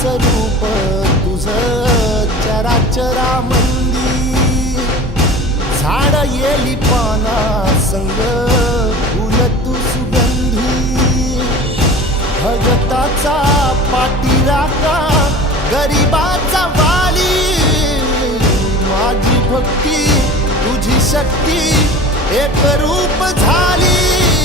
स्वरूप तुझं चराचरामंदी, झाड येली पाना संग फुल तू सुगंधी, भगताचा पाठीराखा गरिबाचा वाली, माझी भक्ती तुझी शक्ती एक रूप झाली.